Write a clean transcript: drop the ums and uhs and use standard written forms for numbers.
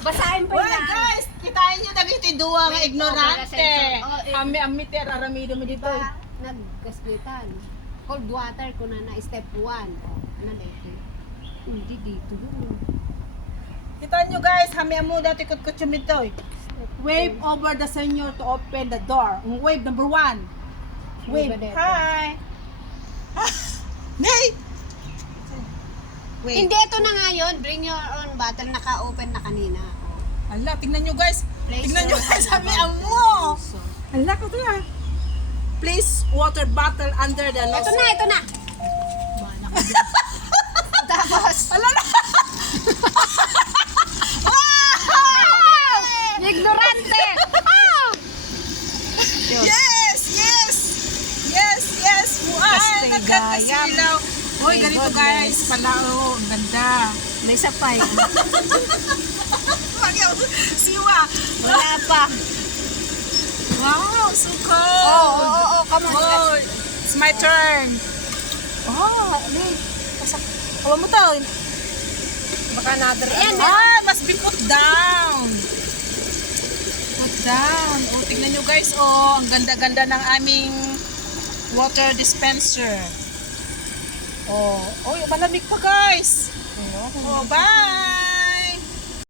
Basahin pa Well, yan. guys, kitain nyo na dito duwa nga ignorante. Ami Ami aramido mo dito. diba, nagkaslitan. Cold water ko na step 1. Ano na ito? Hindi dito. Kita nyo guys, hami amo dati kutkut yung dito. Wave over the senior to open the door. Wave number 1. Wave. Hi. Nay! Wait. Hindi, ito na nga yun. Bring your own bottle. Naka-open na kanina. Ala, tingnan nyo guys. Place Tingnan nyo your guys, own hami bottle. amo. So, Ala ko to yan. Place water bottle under the ito nozzle. na, ito na. Tapos, Ala na! ignorante! Ah! Yes! Yes! Yes! Yes! Ay, nagkakasilaw. Hoy, My ganito goodness. guys. Pala, oh, ang ganda. May isa pa eh. Siwa. Wala pa. Wow, so cool. Oh, come on. Oh, it's my turn. Oh, ali. Awa mo to. Baka another. Ayan, Ah, must be put down. Put down. Oh, tingnan nyo guys. Oh, ang ganda-ganda ng aming water dispenser. Oh, oh, malamig pa guys. Oh, bye.